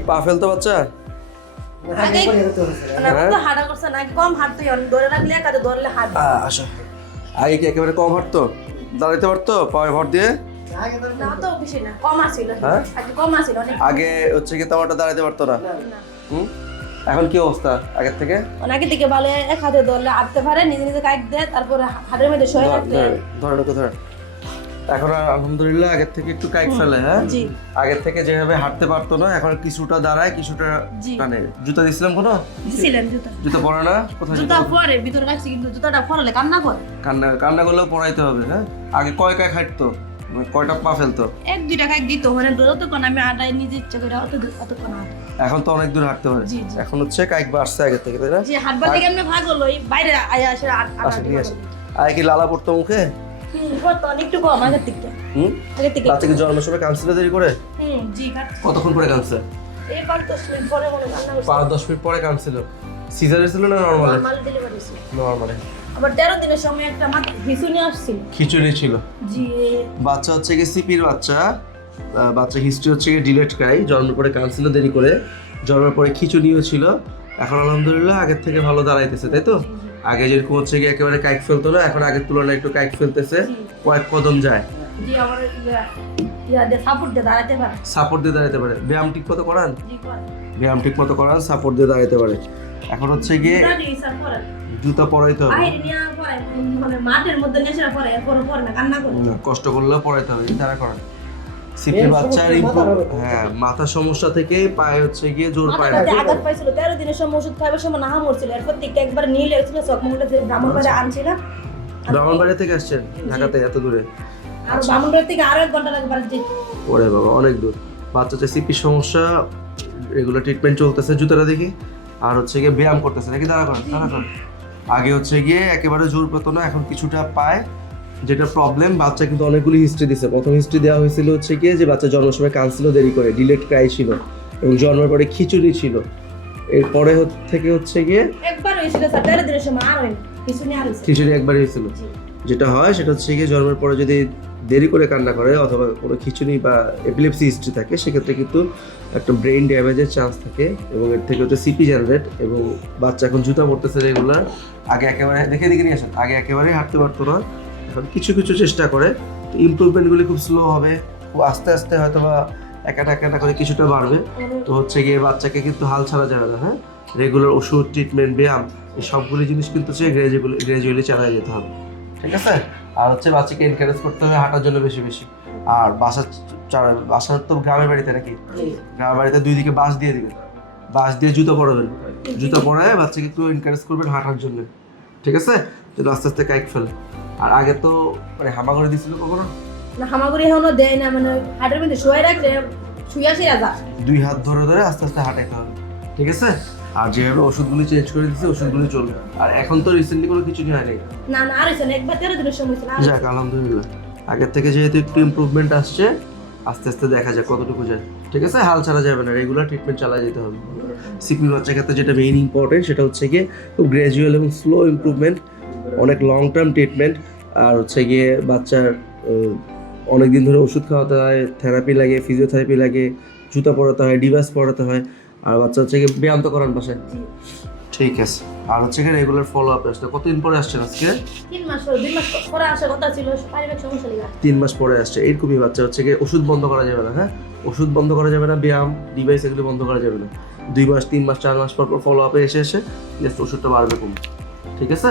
পা ফেলতো বাচ্চা? আগে হ্যাঁ? না আগে কি একেবারে কম হাঁটতো? দাঁড়াইতে পারতো? পায়ে ভর দিয়ে? না তো বেশি না কম আসছিল। হ্যাঁ? আগে আগে হচ্ছে কি তেমনটা দাঁড়াইতে পারতো না? না। এখন কি অবস্থা আগের থেকে? অনেকে দিকে ভালো এক হাতে ধরলে হাঁটতে পারে নিজে নিজে কাইক দেয় তারপরে হাতের মধ্যে শয়ে ধর ধর। এখন আর আলহামদুলিল্লাহ আগের থেকে একটু কাইক ফেলে হ্যাঁ? আগের থেকে যেভাবে হাঁটতে পারতো না এখন কিছুটা দাঁড়ায় কিছুটা জি। মানে জুতা দিছিলাম কোনো? দিছিলেন জুতা। জুতা পরে না? কোথায় জুতা পরে ভিতরে রাখছি কিন্তু জুতাটা পরলে কান্না করে। কান্না কান্না করলেও পড়াইতে হবে হ্যাঁ? আগে কয় কায় হাঁটতো মানে কয়টা পা ফেলতো? এক দুইটা কাইক দিত মানে যতক্ষণ আমি আটাই নিজে ইচ্ছা করে অত অতক্ষণ হাঁটে এখন তো অনেক দূর হাঁটতে হয়। জি, জি। এখন হচ্ছে কাইক বাড়ছে আগের থেকে তাই না? যে হাঁটবার থেকে এমনি ভাগ হলো এই বাইরে আয়া আসে আট- আসে আগে কি লালা পড়তো মুখে? হুম, কম আগের থেকে হুম? আগের থেকে বাচ্চাকে জন্মের সময় কাঁদছিল দেরি করে? হুম জি কতক্ষণ পরে কাঁদছে? এই তো স্লিপ পরে মনে কান্না পাঁচ দশ মিনিট পরে কাঁদছিল। সিজারে ছিল না নর্মালে নর্মাল ডেলিভারি ছিল। নর্মালে আবার তেরো দিনের সময় একটা মাত্র হিসুনি আসছিল। খিচুড়ি ছিল। জি। বাচ্চা হচ্ছে কি সিপির বাচ্চা। বাচ্চা হিস্ট্রি হচ্ছে কি ডিলেট ক্রাই জন্মের পরে কাঁদছিল দেরি করে। জন্মের পরে খিচুড়িও ছিল। এখন আলহামদুলিল্লাহ আগের থেকে ভালো দাঁড়াইতেছে তাই তো? আগে যেরকম হচ্ছে কি একেবারে কাইক ফেলতো না এখন আগের তুলনায় একটু কাইক ফেলতেছে কয়েক কদম যায়। সাপোর্ট দিয়ে দাঁড়াতে পারে। ব্যায়াম ঠিক মতো করান? ব্যায়াম ঠিক মতো করান সাপোর্ট দিয়ে দাঁড়াতে পারে। এখন হচ্ছে গিয়ে জুতা পরাইতে হবে। মানে মাঠের মধ্যে পরে না কান্না করে। কষ্ট করলেও পড়াইতে হবে তারা করেন সিপি বাচ্চার হ্যাঁ মাথার সমস্যা থেকে পায়ে হচ্ছে গিয়ে জোর পায় আঘাত পাইছিল তেরো দিনের সময় ওষুধ খাইবার সময় নাহা মরছিল। এরপর থেকে একবার নিয়ে লেগেছিল ব্রাহ্মণবাড়ি আনছিলাম। ব্রাহ্মণবাড়ি থেকে আসছেন? ঢাকাতে এত দূরে? আর ব্রাহ্মণবাড়ি থেকে আরও এক ঘণ্টা লাগে বাড়ি যেতে। ওরে বাবা অনেক দূর। সিপির সমস্যা রেগুলার ট্রিটমেন্ট চলতেছে জুতাটা দেখি। আর হচ্ছে গিয়ে ব্যায়াম করতেছে। নাকি দাঁড়া করেন দাঁড়া করেন আগে হচ্ছে গিয়ে একেবারে জোর পেতো না এখন কিছুটা পায়। যেটা প্রবলেম বাচ্চা কিন্তু অনেকগুলি হিস্ট্রি দিছে। প্রথম হিস্ট্রি দেওয়া হয়েছিল হচ্ছে গিয়ে যে বাচ্চা জন্মের সময় কাউন্সিলও দেরি করে ডিলেট ক্রাই ছিল এবং জন্মের পরে খিচুড়ি ছিল। এরপরে থেকে হচ্ছে গিয়ে একবার হয়েছিল স্যার তেরো দিনের সময় আর হয়নি নিয়ে আর হয়েছে খিচুড়ি একবার হয়েছিল। যেটা হয় সেটা হচ্ছে গিয়ে জন্মের পরে যদি দেরি করে কান্না করে অথবা কোনো খিচুড়ি বা এপিলেপসি হিস্ট্রি থাকে সেক্ষেত্রে কিন্তু একটা ব্রেন ড্যামেজের চান্স থাকে এবং এর থেকে হচ্ছে সিপি জেনারেট এবং বাচ্চা এখন জুতা পড়তেছে রেগুলার আগে একেবারে দেখে দেখে নিয়ে আসেন আগে একেবারেই হাঁটতে পারতো না। এখন কিছু কিছু চেষ্টা করে ইমপ্রুভমেন্টগুলি খুব স্লো হবে খুব আস্তে আস্তে হয়তো বা একাটা একাটা করে কিছুটা বাড়বে। তো হচ্ছে গিয়ে বাচ্চাকে কিন্তু হাল ছাড়া যাবে না হ্যাঁ? রেগুলার ওষুধ ট্রিটমেন্ট ব্যায়াম এই সবগুলি জিনিস কিন্তু হচ্ছে গ্রাজুয়ালি গ্রাজুয়ালি চালিয়ে যেতে হবে। ঠিক আছে? আর হচ্ছে বাচ্চাকে এনকারেজ করতে হবে হাঁটার জন্য বেশি বেশি। আর বাসার চা- বাসার তো গ্রামের বাড়িতে নাকি? গ্রামের বাড়িতে দুই দিকে বাঁশ দিয়ে দিবেন। বাঁশ দিয়ে জুতো পরাবেন। জুতো পরায় বাচ্চাকে একটু এনকারেজ করবেন হাঁটার জন্য। ঠিক আছে? আস্তে আস্তে কাইক ফেলে। আর আগে তো মানে হামাগুড়ি দিছিল কখনো? না হামাগুড়ি এখনও দেয় না মানে হাটের মধ্যে শুয়ে রাখলে শুয়ে শুয়ে যা দুই হাত ধরে ধরে আস্তে আস্তে হাঁটাইতে হবে ঠিক আছে? আর যেভাবে ওষুধগুলি চেঞ্জ করে দিচ্ছে ওষুধগুলি চলবে। আর এখন তো রিসেন্টলি কোনো কিছু নেওয়া নেই না না আর হয়েছে না একবার তেরো দিনের সময় ছিল যাক আলহামদুলিল্লাহ। আগের থেকে যেহেতু একটু ইমপ্রুভমেন্ট আসছে আস্তে আস্তে দেখা যাক কতটুকু যায়। ঠিক আছে? হাল ছাড়া যাবে না রেগুলার ট্রিটমেন্ট চালিয়ে যেতে হবে। সিপি বাচ্চার ক্ষেত্রে যেটা মেইন ইম্পর্টেন্ট সেটা হচ্ছে গিয়ে খুব গ্র্যাজুয়াল এবং স্লো ইমপ্রুভমেন্ট অনেক লং টার্ম ট্রিটমেন্ট আর হচ্ছে গিয়ে বাচ্চার অনেক দিন ধরে ওষুধ খাওয়াতে হয় থেরাপি লাগে ফিজিওথেরাপি লাগে জুতা পরাতে হয় ডিভাইস পরাতে হয় আর বাচ্চা হচ্ছে গিয়ে ব্যায়াম তো করান বাসায় ঠিক আছে। আর হচ্ছে গিয়ে রেগুলার ফলো আপ আসতে কতদিন পরে আসছেন আজকে? তিন মাস পরে, দুই মাস পরে আসার কথা ছিল। পারিবারিক সমস্যা লেগে তিন মাস পরে আসছে। এরকমই বাচ্চা হচ্ছে গিয়ে ওষুধ বন্ধ করা যাবে না হ্যাঁ? ওষুধ বন্ধ করা যাবে না ব্যায়াম ডিভাইস এগুলো বন্ধ করা যাবে না। দুই মাস তিন মাস চার মাস পর পর ফলো আপে এসে এসে জাস্ট ওষুধটা বাড়বে কমবে। ঠিক আছে?